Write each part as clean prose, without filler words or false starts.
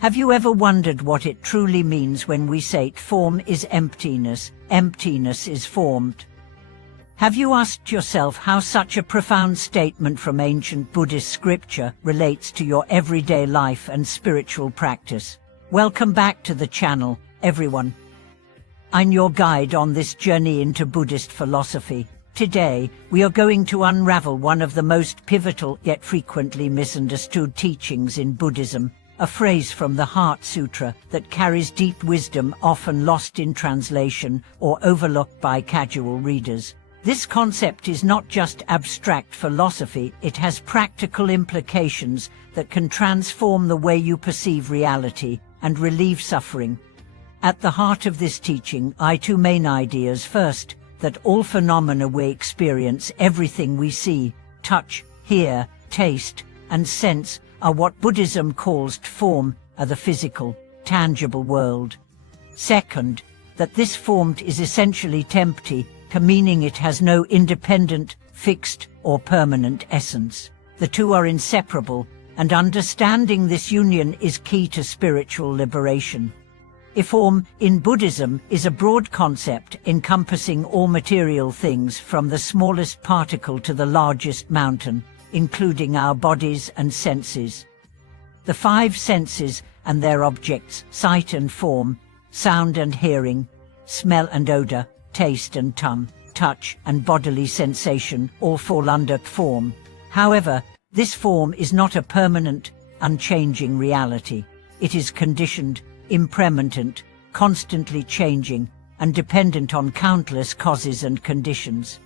Have you ever wondered what it truly means when we say form is emptiness, emptiness is formed? Have you asked yourself how such a profound statement from ancient Buddhist scripture relates to your everyday life and spiritual practice? Welcome back to the channel, everyone. I'm your guide on this journey into Buddhist philosophy. Today, we are going to unravel one of the most pivotal yet frequently misunderstood teachings in Buddhism, a phrase from the Heart Sutra that carries deep wisdom often lost in translation or overlooked by casual readers. This concept is not just abstract philosophy, it has practical implications that can transform the way you perceive reality and relieve suffering. At the heart of this teaching are two main ideas. First, that all phenomena we experience, everything we see, touch, hear, taste, and sense, are what Buddhism calls form, are the physical, tangible world. Second, that this form is essentially empty, meaning it has no independent, fixed, or permanent essence. The two are inseparable, and understanding this union is key to spiritual liberation. Form, in Buddhism, is a broad concept encompassing all material things from the smallest particle to the largest mountain, including our bodies and senses. The five senses and their objects, sight and form, sound and hearing, smell and odor, taste and tongue, touch and bodily sensation, all fall under form. However, this form is not a permanent, unchanging reality. It is conditioned, impermanent, constantly changing, and dependent on countless causes and conditions.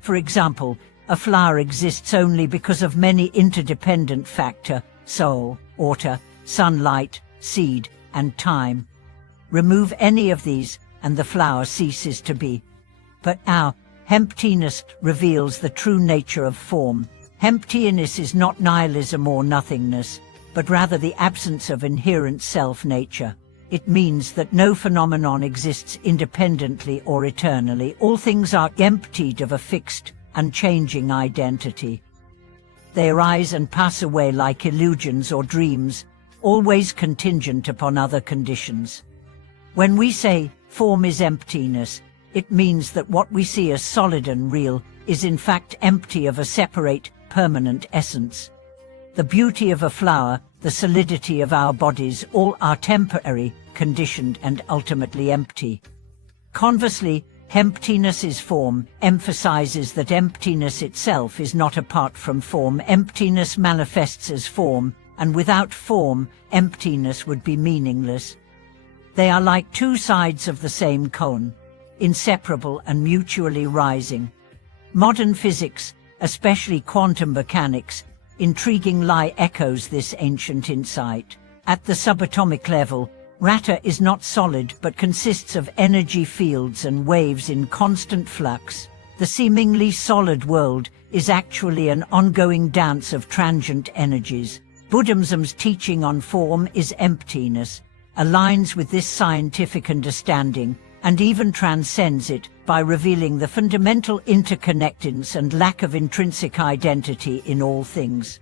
For example, a flower exists only because of many interdependent factors: soil, water, sunlight, seed, and time. Remove any of these, and the flower ceases to be. But our emptiness reveals the true nature of form. Emptiness is not nihilism or nothingness, but rather the absence of inherent self-nature. It means that no phenomenon exists independently or eternally. All things are emptied of a fixed, unchanging identity. They arise and pass away like illusions or dreams, always contingent upon other conditions. When we say form is emptiness, it means that what we see as solid and real is in fact empty of a separate, permanent essence. The beauty of a flower, the solidity of our bodies, all are temporary, conditioned, and ultimately empty. Conversely, emptiness is form, emphasizes that emptiness itself is not apart from form. Emptiness manifests as form, and without form, emptiness would be meaningless. They are like two sides of the same coin, inseparable and mutually rising. Modern physics, especially quantum mechanics, intriguingly echoes this ancient insight. At the subatomic level, matter is not solid but consists of energy fields and waves in constant flux. The seemingly solid world is actually an ongoing dance of transient energies. Buddhism's teaching on form is emptiness, aligns with this scientific understanding, and even transcends it by revealing the fundamental interconnectedness and lack of intrinsic identity in all things.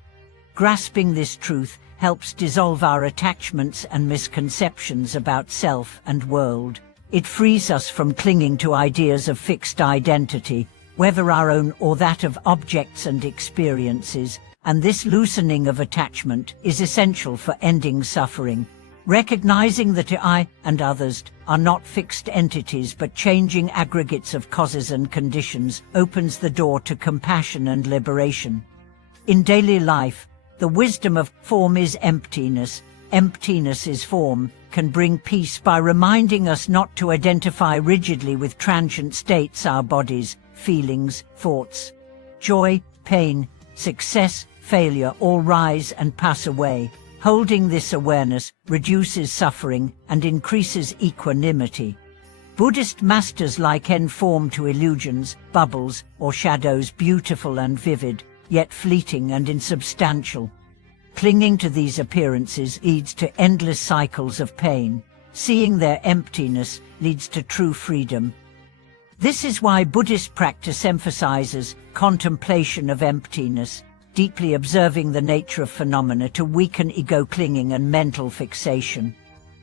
Grasping this truth helps dissolve our attachments and misconceptions about self and world. It frees us from clinging to ideas of fixed identity, whether our own or that of objects and experiences, and this loosening of attachment is essential for ending suffering. Recognizing that I and others are not fixed entities but changing aggregates of causes and conditions opens the door to compassion and liberation. In daily life, the wisdom of form is emptiness, emptiness is form, can bring peace by reminding us not to identify rigidly with transient states, our bodies, feelings, thoughts. Joy, pain, success, failure all rise and pass away. Holding this awareness reduces suffering and increases equanimity. Buddhist masters liken form to illusions, bubbles, or shadows, beautiful and vivid, yet fleeting and insubstantial. Clinging to these appearances leads to endless cycles of pain. Seeing their emptiness leads to true freedom. This is why Buddhist practice emphasizes contemplation of emptiness, deeply observing the nature of phenomena to weaken ego clinging and mental fixation.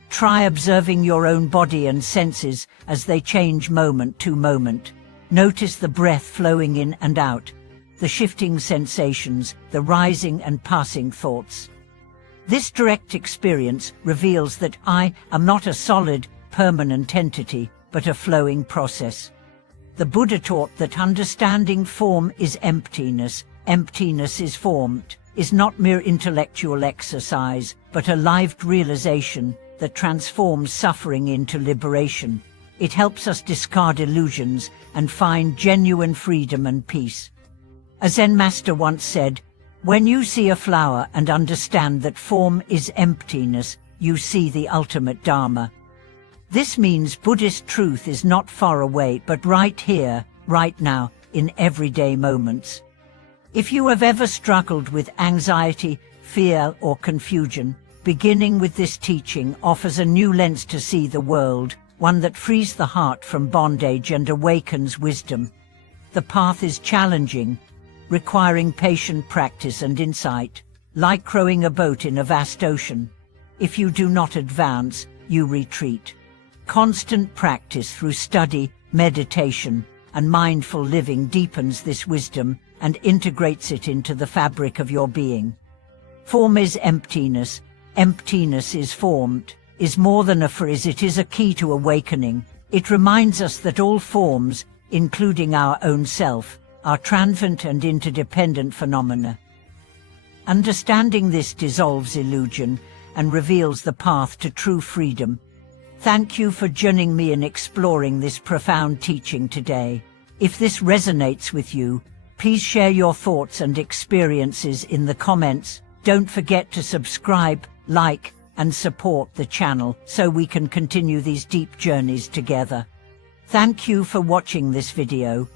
Try observing your own body and senses as they change moment to moment. Notice the breath flowing in and out, the shifting sensations, the rising and passing thoughts. This direct experience reveals that I am not a solid, permanent entity, but a flowing process. The Buddha taught that understanding form is emptiness, emptiness is formed, is not mere intellectual exercise, but a lived realization that transforms suffering into liberation. It helps us discard illusions and find genuine freedom and peace. A Zen master once said, "When you see a flower and understand that form is emptiness, you see the ultimate Dharma." This means Buddhist truth is not far away, but right here, right now, in everyday moments. If you have ever struggled with anxiety, fear, or confusion, beginning with this teaching offers a new lens to see the world, one that frees the heart from bondage and awakens wisdom. The path is challenging, requiring patient practice and insight, like rowing a boat in a vast ocean. If you do not advance, you retreat. Constant practice through study, meditation, and mindful living deepens this wisdom and integrates it into the fabric of your being. Form is emptiness, emptiness is formed, is more than a phrase, it is a key to awakening. It reminds us that all forms, including our own self, are transient and interdependent phenomena. Understanding this dissolves illusion and reveals the path to true freedom. Thank you for joining me in exploring this profound teaching today. If this resonates with you, please share your thoughts and experiences in the comments. Don't forget to subscribe, like, and support the channel so we can continue these deep journeys together. Thank you for watching this video.